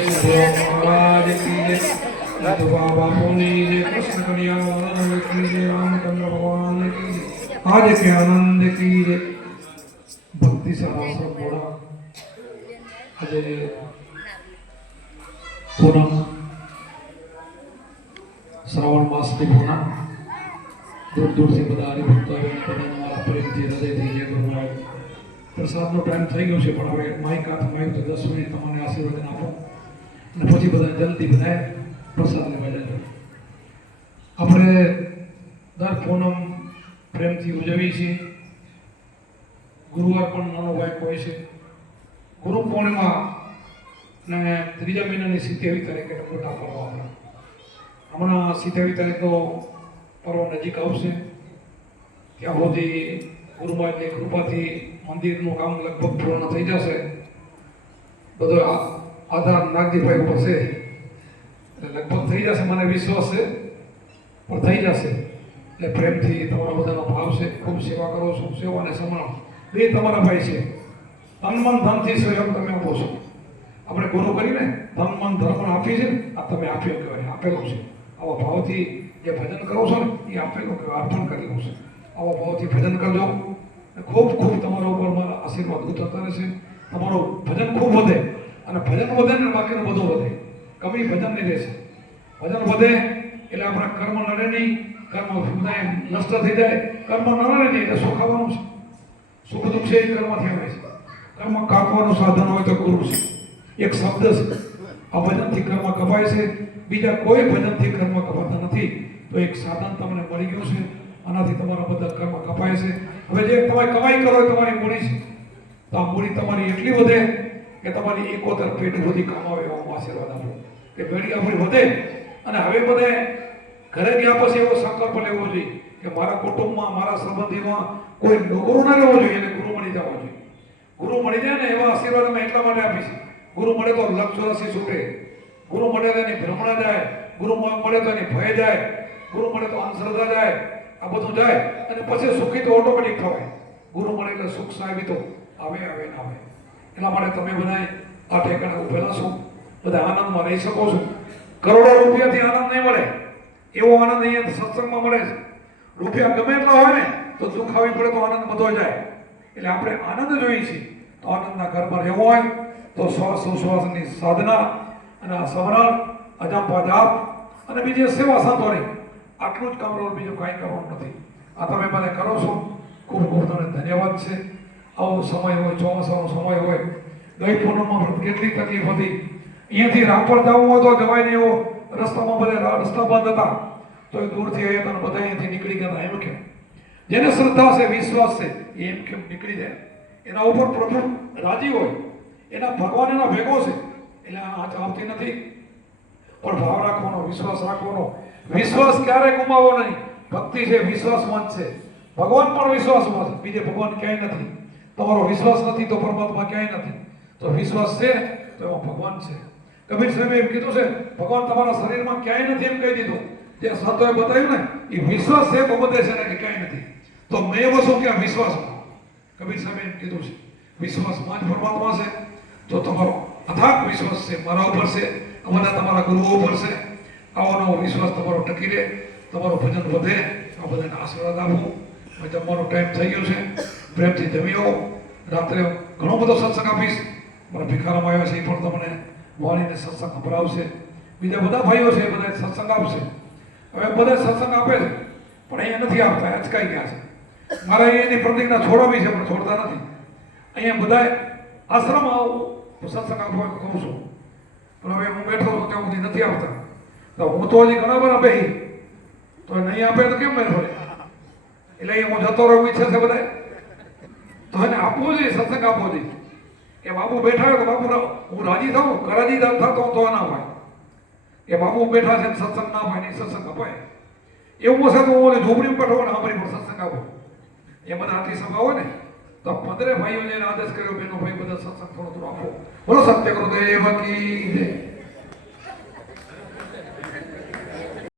महाराज की जय, साधु बाबा मुनि जय, कृष्ण कन्हैया की जय, रामचंद्र भगवान की जय, आज के आनंद की जय। भक्ति समाश्रम मोड़ा આજે પૂનમ શ્રાવણ માસની પૂનમ દૂર દૂરથી બધા હરિભક્તો બધાને મારા પ્રેમથી હૃદયથી જય ગુરુવાય। પ્રસાદનો ટાઈમ થઈ ગયો છે પણ હવે માઇક હાથમાં આવ્યું તો 10 મિનિટ તમને આશીર્વાદ આપો અને પછી બધા જલ્દી બધાએ પ્રસાદ લેવા જજો। આપણે દર પૂનમ પ્રેમથી ઉજવીએ છીએ। ગુરુવાર પણ નાનો ભાઈ હોય છે। ગુરુ પૂર્ણિમા ને ત્રીજા મહિનાની 27 તારીખે મોટા પર્વ આપણે હમણાં 27 તારીખ તો પર્વ નજીક આવશે। ત્યાં સુધી ગુરુમાની કૃપાથી મંદિરનું કામ લગભગ પૂર્ણ થઈ જશે। બધો આધાર નાગજીભાઈ ઉપર છે એટલે લગભગ થઈ જશે, મને વિશ્વાસ છે પણ થઈ જશે। એટલે પ્રેમથી તમારા બધાનો ભાવ છે, ખૂબ સેવા કરો છો। સેવા અને સમરણ બે તમારા ભાઈ છે। તન મન ધનથી સ્વયં તમે આપો છો। આપણે ગુરુ કરીને તન મન ધર્મ આપી છે, આ તમે આપ્યો કહેવાય, આપેલો છે। આવા ભાવથી જે ભજન કરો છો ને એ આપેલો કહેવાય, અર્પણ કરેલું છે। આવા ભાવથી ભજન કરજો। ખૂબ ખૂબ તમારા ઉપર મારા આશીર્વાદ ઉતરતા રહેશે। તમારું ભજન ખૂબ વધે અને ભજન વધે ને બાકીનું બધું વધે, કમી ભજનની રહેશે। ભજન વધે એટલે આપણા કર્મ નડે નહીં, કર્મ બધા નષ્ટ થઈ જાય। કર્મ ન નડે નહીં એટલે સુખ આવવાનું છે। સુખ દુઃખ છે એ કર્મથી આવે છે। કર્મ કાપવાનું સાધન હોય તો ગુરુ છે, એક શબ્દ છે। આ ભજનથી કર્મ કપાય છે, બીજા કોઈ ભજનથી કર્મ કપાતા નથી। તો એક સાધન તમને મળી ગયું છે, આનાથી તમારા બધા કર્મ કપાય છે। હવે જે તમે કમાઈ કરો તમારી મૂડી છે, તો આ મૂડી તમારી એટલી વધે કે તમારી 71 પેઢી સુધી કમાવે એવો આશીર્વાદ આપો કે પેઢી આપણી વધે। અને હવે બધે ઘરે ગયા પછી એવો સંકલ્પ લેવો જોઈએ કે મારા કુટુંબમાં, મારા સંબંધીમાં કોઈ ગુરુ ના રહેવો જોઈએ, એને ગુરુ મળી જવો જોઈએ। ગુરુ મળી જાય ને એવા આશીર્વાદ અમે એટલા માટે આપીશું। ગુરુ મળે તો લક્ષ ચોરાસી છૂટે, ગુરુ મળે તો એની ભ્રમણા જાય, ગુરુ મળે તો એની ભય જાય, ગુરુ મળે તો અંધશ્રદ્ધા જાય, આ બધું જાય અને પછી સુખી તો ઓટોમેટિક થવાય। ગુરુ મળે એટલે સુખ સાહેબી તો આવે આવે ને આવે। એટલા માટે તમે બધા આ ઠેકાણે ઉભેલા છો, બધા આનંદમાં રહી શકો છો। કરોડો રૂપિયાથી આનંદ નહીં મળે, એવો આનંદ અહીંયા સત્સંગમાં મળે છે। રૂપિયા ગમે એટલા હોય ને તો દુઃખ આવી પડે તો આનંદ બધો જાય। એટલે આપણે આનંદ જોઈએ છીએ, તો આનંદના ઘરમાં રહેવું હોય તો શ્વાસ ઉશ્વાસની સાધના અને આ સમરણ, અજંપા જાપ અને બીજી સેવા સંતોની, આટલું જ કામ રહે, બીજું કાંઈ કરવાનું નથી। આ તમે મને કરો છો, ખૂબ ખૂબ તમને ધન્યવાદ છે। આવો સમય હોય, ચોમાસાનો સમય હોય, ગઈ પૂનમમાં પણ કેટલી તકલીફ હતી। અહીંયાથી રાપર જવું હોય તો જવાય નહીં, એવો રસ્તામાં બધા રસ્તા બંધ હતા, તો એ દૂરથી આવ્યા હતા, બધા અહીંયાથી નીકળી ગયા। એમ કેમ જેને શ્રદ્ધા છે, વિશ્વાસ છે, એમ કેમ નીકળી જાય। એના ઉપર પ્રભુ રાજી હોય, એના ભગવાન એના ભેગો છે, એટલે આ આવતી નથી। પણ ભાવ રાખવાનો, વિશ્વાસ રાખવાનો। વિશ્વાસ ક્યારે ગુમાવો નહીં। ભક્તિ છે, વિશ્વાસમાં જ છે। ભગવાન પણ વિશ્વાસમાં છે, બીજે ભગવાન ક્યાંય નથી। તમારો વિશ્વાસ નથી તો પરમાત્મા ક્યાંય નથી। તો વિશ્વાસ છે તો એમાં ભગવાન છે। કબીર સાહેબે એમ કીધું છે, ભગવાન તમારા શરીરમાં ક્યાંય નથી એમ કહી દીધું। જે સંતોએ બતાવ્યું ને એ વિશ્વાસ છે તો બધે છે ને કે ક્યાંય નથી। તો મેં વસો ક્યાં વિશ્વાસમાં। કબીર સાહેબે એમ કીધું છે, વિશ્વાસમાં જ પરમાત્મા છે। તો તમારો અથાગ વિશ્વાસ છે મારા ઉપર છે, અમારા તમારા ગુરુઓ ઉપર છે। આવો નવો વિશ્વાસ તમારો ટકી રહે, તમારો ભજન વધે। આ બધાને આશીર્વાદ આપો। જમવાનો ટાઈમ થઈ ગયો છે, પ્રેમથી જમી આવો। રાત્રે ઘણો બધો સત્સંગ આપીશ, મારા ભિખારામાં આવ્યા છે એ પણ તમને વાળીને સત્સંગ સંભળાવશે। બીજા બધા ભાઈઓ છે એ બધા સત્સંગ આપશે। હવે બધા સત્સંગ આપે છે પણ અહીંયા નથી આપતા, અચકાઈ ગયા છે। મારે એની પ્રતિજ્ઞા છોડવી છે પણ છોડતા નથી। અહીંયા બધા આશ્રમ આવું સત્સંગ આપવા કહું છું, પણ હવે હું બેઠો છું ત્યાં સુધી નથી આપતા। તો હું તો હજી ઘણા બધા બેહી તો નહીં આપે તો કેમ મેં પડે। એટલે હું જતો રહું ઈચ્છે છે બધા, તો એને આપવું જોઈએ, સત્સંગ આપવો જોઈએ। કે બાપુ બેઠા હોય તો બાપુ હું રાજી થાઉં, કરાજી થતો તો ના હોય કે બાપુ બેઠા છે સત્સંગ ના હોય નહીં, સત્સંગ અપાય। એવું હશે તો હું ઝૂંપડી બેઠો ને અમારી પણ સત્સંગ આપો। એ બધા આટલી સભા હોય ને તો 15 ભાઈઓને આદેશ કર્યો, બેનો ભાઈ બધા સત્સંગ થોડો થોડો આપો। બોલો સત્ય કરો દેવ કી જય।